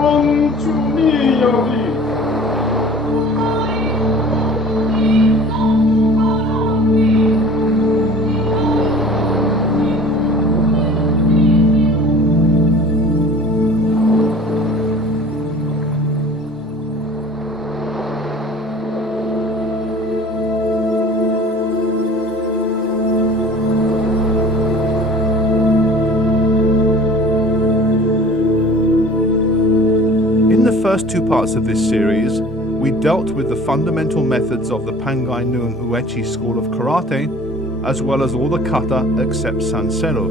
公主你有理。In the first two parts of this series, we dealt with the fundamental methods of the Pangai Noon Uechi school of karate, as well as all the kata except Sansero.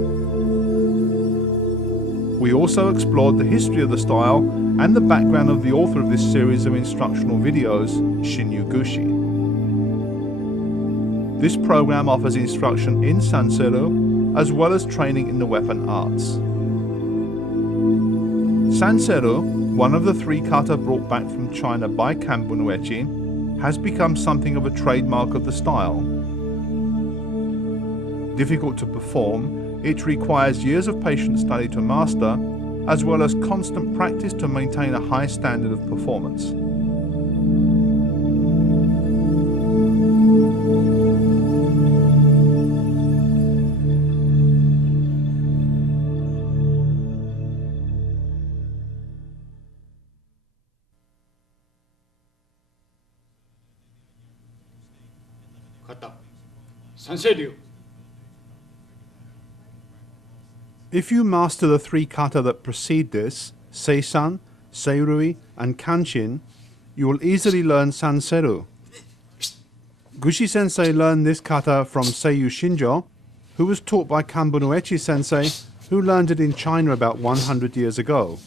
We also explored the history of the style and the background of the author of this series of instructional videos, Shinyu Gushi. This program offers instruction in Sansero, as well as training in the weapon arts. Sansero, one of the three kata brought back from China by Kambun Uechi, has become something of a trademark of the style. Difficult to perform, it requires years of patient study to master, as well as constant practice to maintain a high standard of performance. If you master the three kata that precede this, Seisan, Seirui, and Kanshin, you will easily learn Sanseru. Gushi Sensei learned this kata from Seiyu Shinjo, who was taught by Kambun Uechi Sensei, who learned it in China about 100 years ago.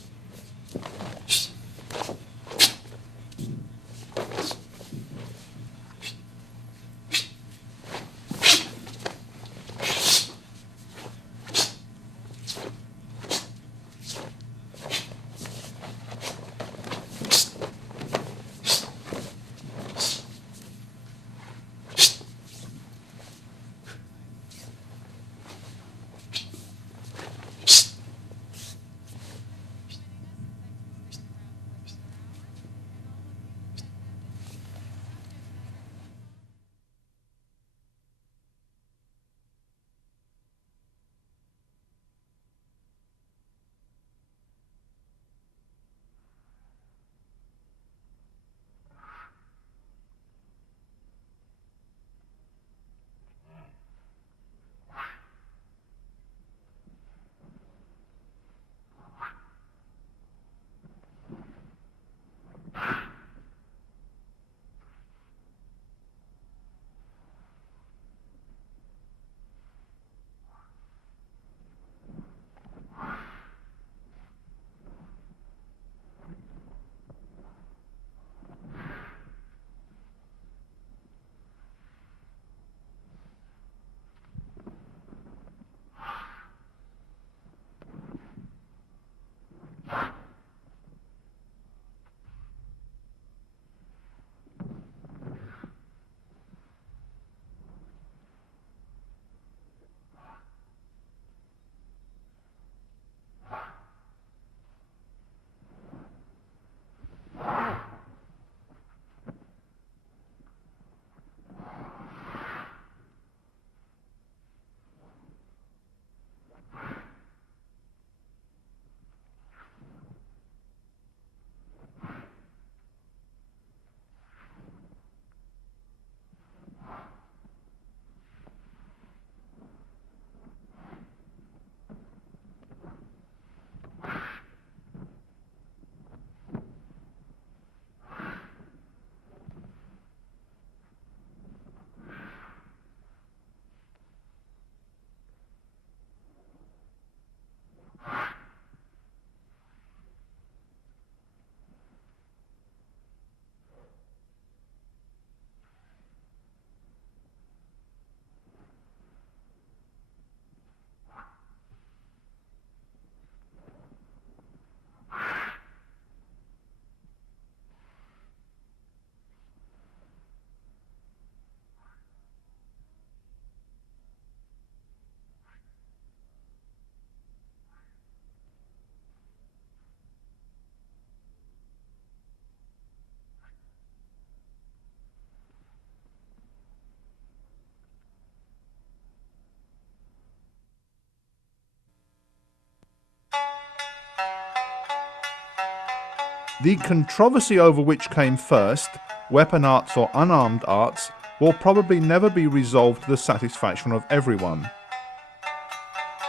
The controversy over which came first, weapon arts or unarmed arts, will probably never be resolved to the satisfaction of everyone.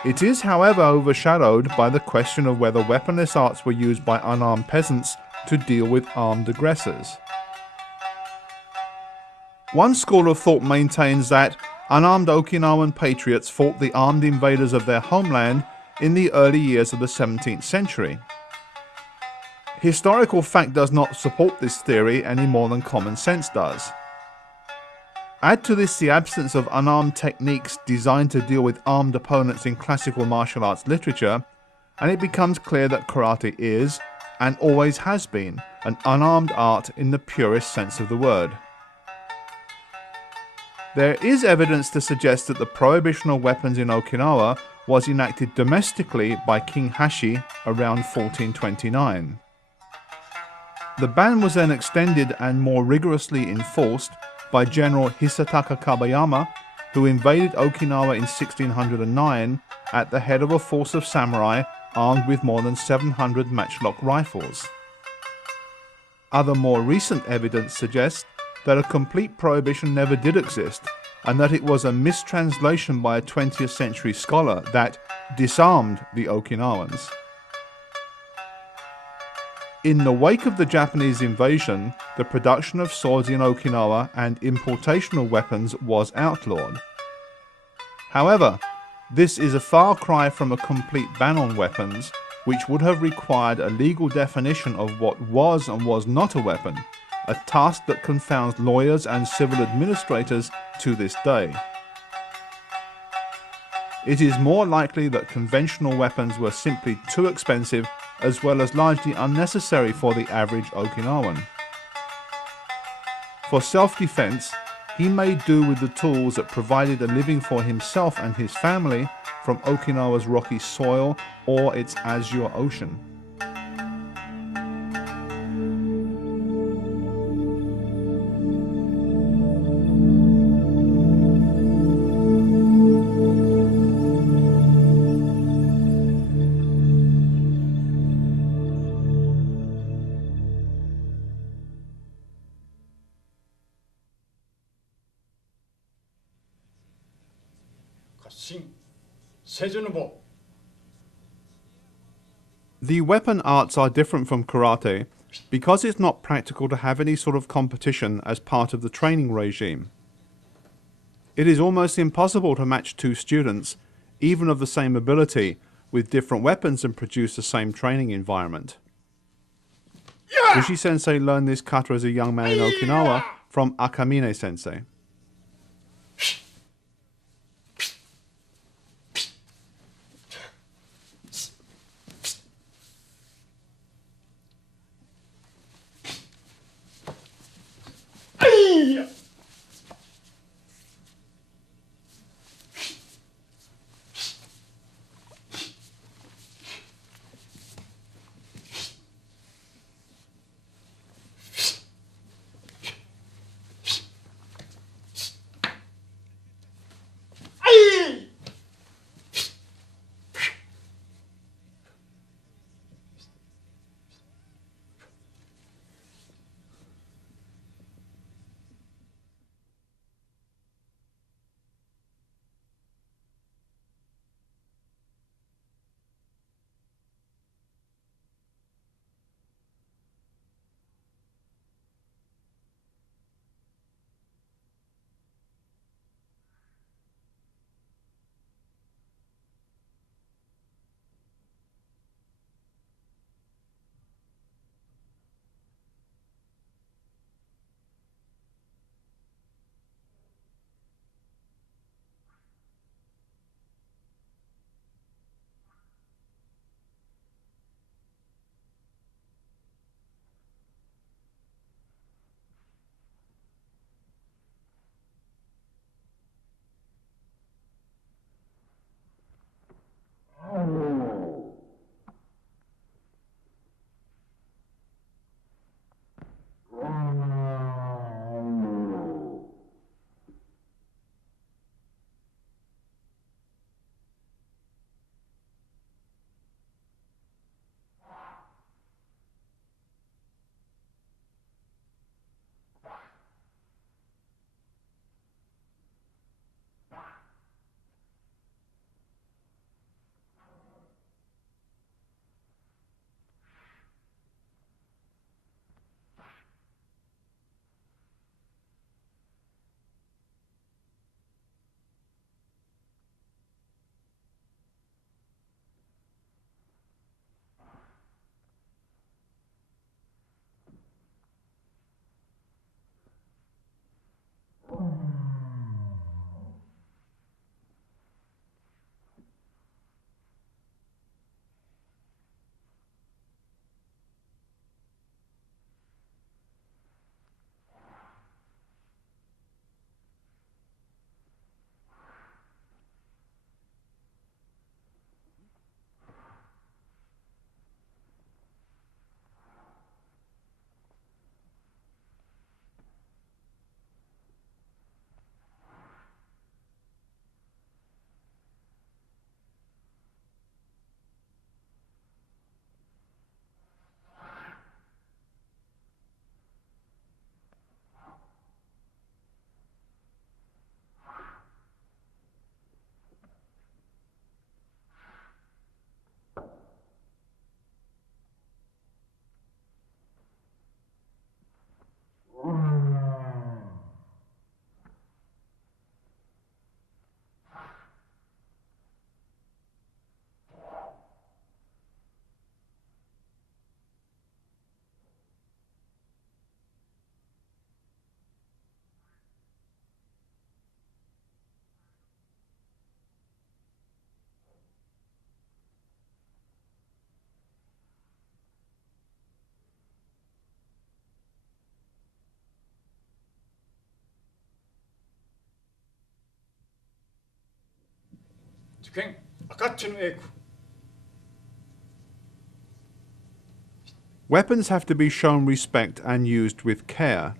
It is, however, overshadowed by the question of whether weaponless arts were used by unarmed peasants to deal with armed aggressors. One school of thought maintains that unarmed Okinawan patriots fought the armed invaders of their homeland in the early years of the 17th century. Historical fact does not support this theory any more than common sense does. Add to this the absence of unarmed techniques designed to deal with armed opponents in classical martial arts literature, and it becomes clear that karate is, and always has been, an unarmed art in the purest sense of the word. There is evidence to suggest that the prohibition of weapons in Okinawa was enacted domestically by King Hashi around 1429. The ban was then extended and more rigorously enforced by General Hisataka Kabayama, who invaded Okinawa in 1609 at the head of a force of samurai armed with more than 700 matchlock rifles. Other more recent evidence suggests that a complete prohibition never did exist, and that it was a mistranslation by a 20th century scholar that disarmed the Okinawans. In the wake of the Japanese invasion, the production of swords in Okinawa and importation of weapons was outlawed. However, this is a far cry from a complete ban on weapons, which would have required a legal definition of what was and was not a weapon, a task that confounds lawyers and civil administrators to this day. It is more likely that conventional weapons were simply too expensive as well as largely unnecessary for the average Okinawan. For self-defense, he made do with the tools that provided a living for himself and his family from Okinawa's rocky soil or its azure ocean. The weapon arts are different from karate because it's not practical to have any sort of competition as part of the training regime. It is almost impossible to match two students, even of the same ability, with different weapons and produce the same training environment. Uechi-sensei learned this kata as a young man in Okinawa from Akamine-sensei. 주행 아카츠노 에쿠. Weapons have to be shown respect and used with care.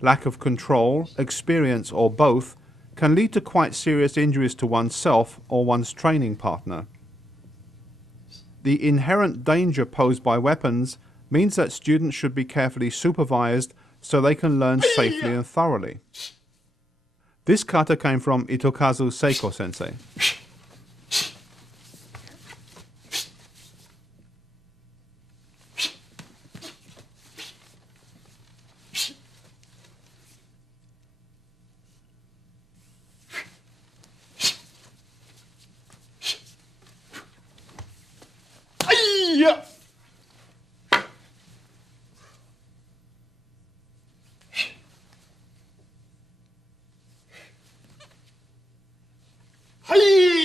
Lack of control, experience, or both can lead to quite serious injuries to oneself or one's training partner. The inherent danger posed by weapons means that students should be carefully supervised so they can learn safely and thoroughly. This kata came from Itokazu Seiko sensei. 아이야. 하이.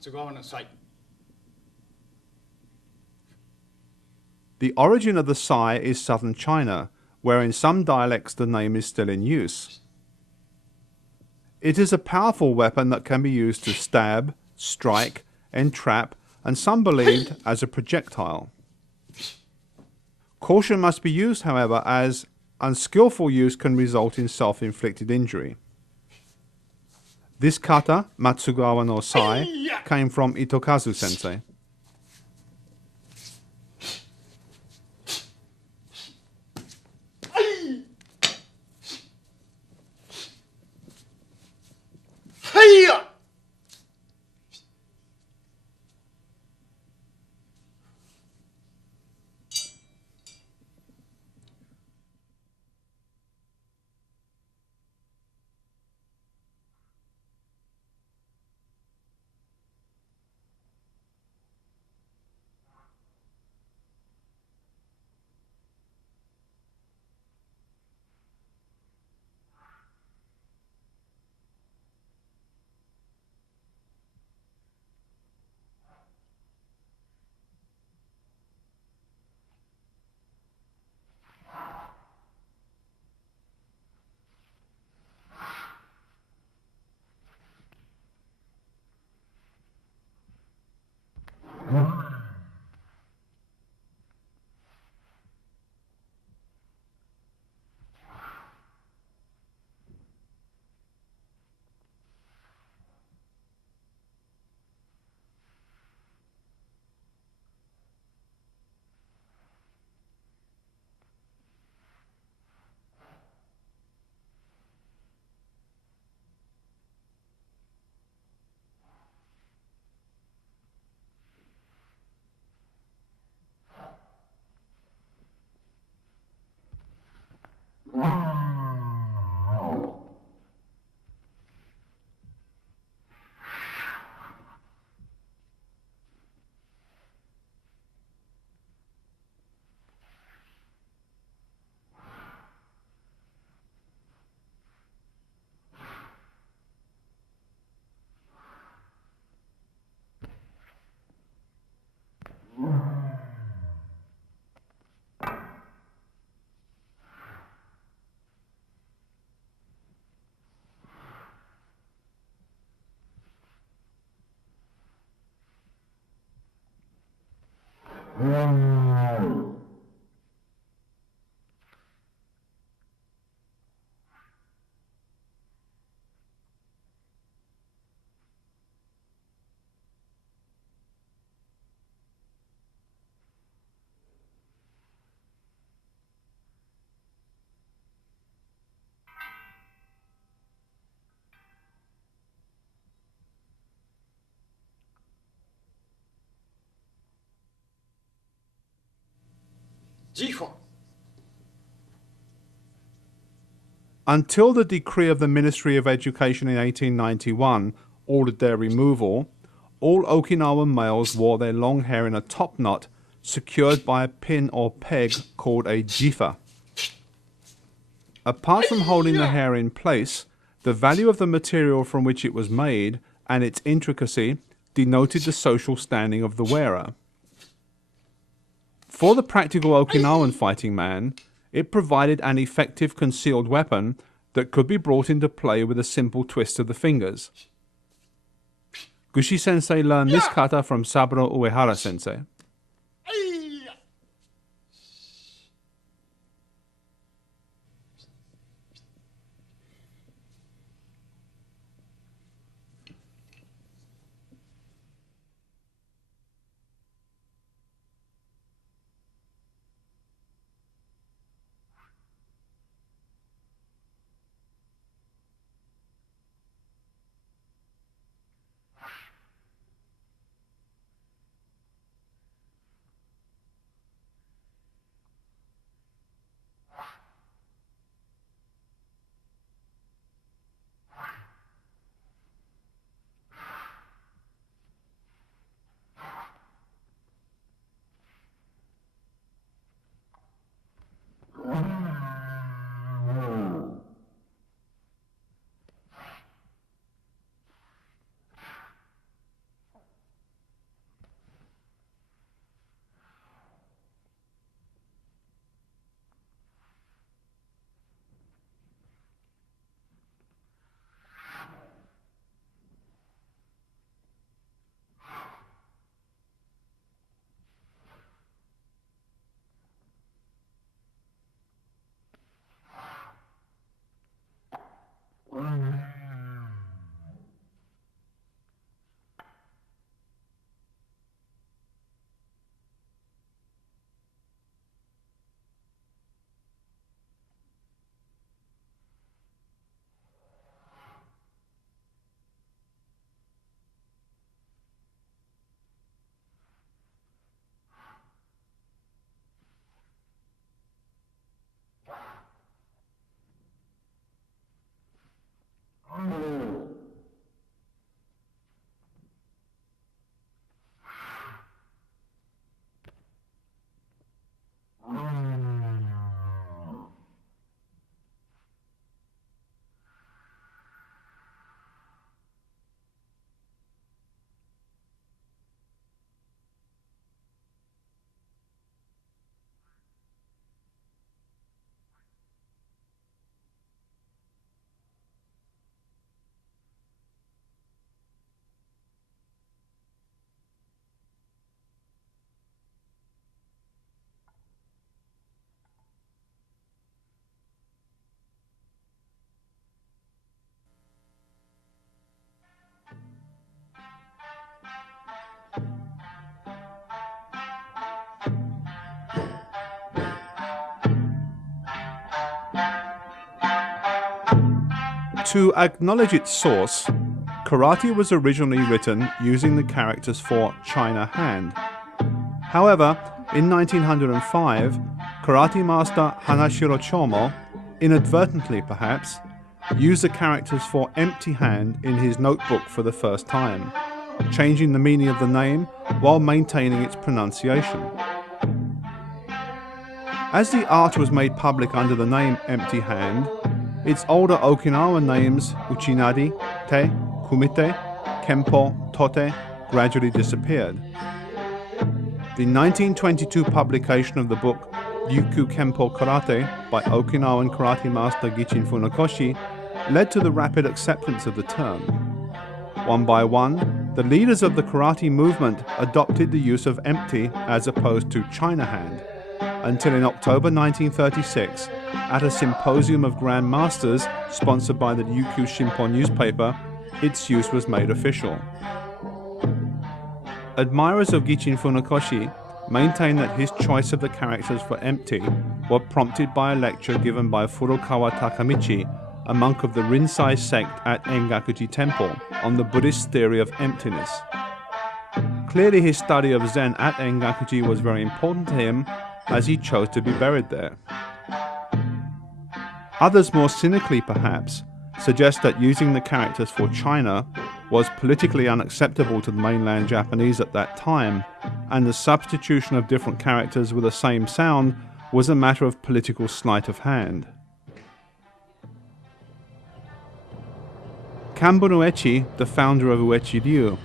松川の才。 The origin of the sai is southern China, where in some dialects the name is still in use. It is a powerful weapon that can be used to stab, strike, entrap, and some believed as a projectile. Caution must be used, however, as unskillful use can result in self-inflicted injury. This kata, Matsugawa no sai, came from Itokazu sensei. はいや。 Jiho. Until the decree of the Ministry of Education in 1891 ordered their removal, all Okinawan males wore their long hair in a top knot secured by a pin or peg called a jifa. Apart from holding the hair in place, the value of the material from which it was made and its intricacy denoted the social standing of the wearer. For the practical Okinawan fighting man, it provided an effective concealed weapon that could be brought into play with a simple twist of the fingers. Gushi sensei learned this kata from Saburo Uehara sensei. To acknowledge its source, karate was originally written using the characters for China hand. However, in 1905, karate master Hanashiro Chomo, inadvertently perhaps, used the characters for empty hand in his notebook for the first time, changing the meaning of the name while maintaining its pronunciation. As the art was made public under the name Empty Hand, its older Okinawan names Uchinari, Te, Kumite, Kempo, Tote gradually disappeared. The 1922 publication of the book Ryukyu Kempo Karate by Okinawan karate master Gichin Funakoshi led to the rapid acceptance of the term. One by one, the leaders of the karate movement adopted the use of empty as opposed to China hand, until in October 1936, at a symposium of Grand Masters sponsored by the Ryukyu Shinpo newspaper, its use was made official. Admirers of Gichin Funakoshi maintain that his choice of the characters for empty were prompted by a lecture given by Furukawa Takamichi, a monk of the Rinzai sect at Engakuji Temple, on the Buddhist theory of emptiness. Clearly his study of Zen at Engakuji was very important to him, as he chose to be buried there. Others, more cynically perhaps, suggest that using the characters for China was politically unacceptable to the mainland Japanese at that time, and the substitution of different characters with the same sound was a matter of political sleight of hand. Kanbun Uechi, the founder of Uechi Ryu,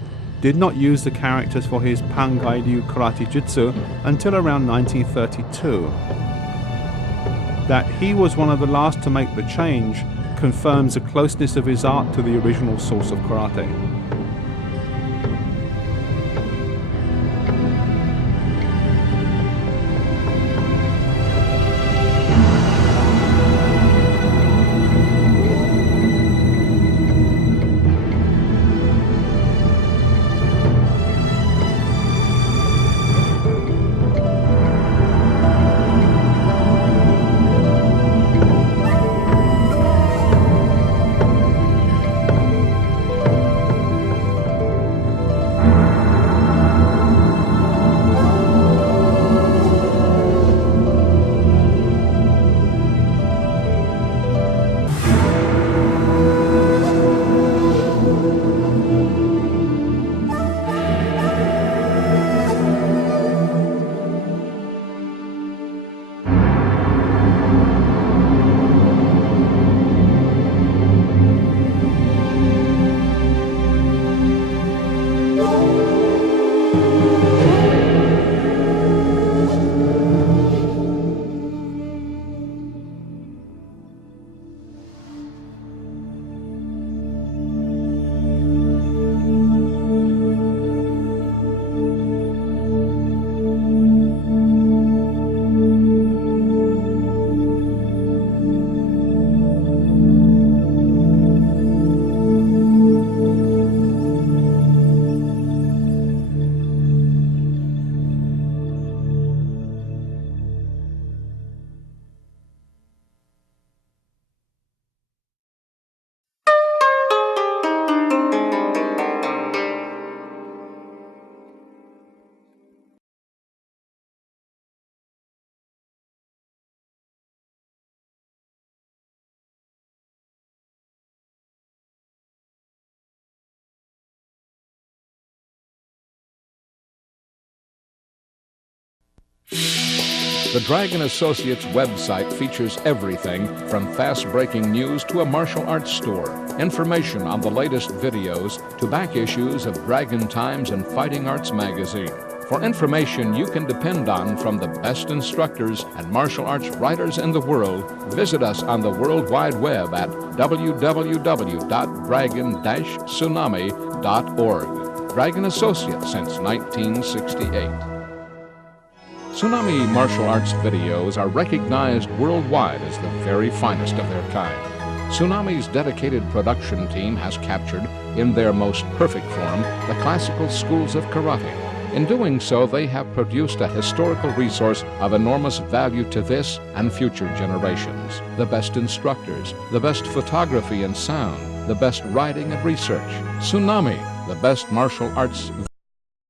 did not use the characters for his Pangai Ryu karate jutsu until around 1932. That he was one of the last to make the change confirms the closeness of his art to the original source of karate. The Dragon Associates website features everything from fast-breaking news to a martial arts store, information on the latest videos to back issues of Dragon Times and Fighting Arts magazine. For information you can depend on from the best instructors and martial arts writers in the world, visit us on the World Wide Web at www.dragon-tsunami.org. Dragon Associates since 1968. Tsunami martial arts videos are recognized worldwide as the very finest of their kind. Tsunami's dedicated production team has captured, in their most perfect form, the classical schools of karate, In doing so, they have produced a historical resource of enormous value to this and future generations. The best instructors, the best photography and sound, the best writing and research. Tsunami, the best martial arts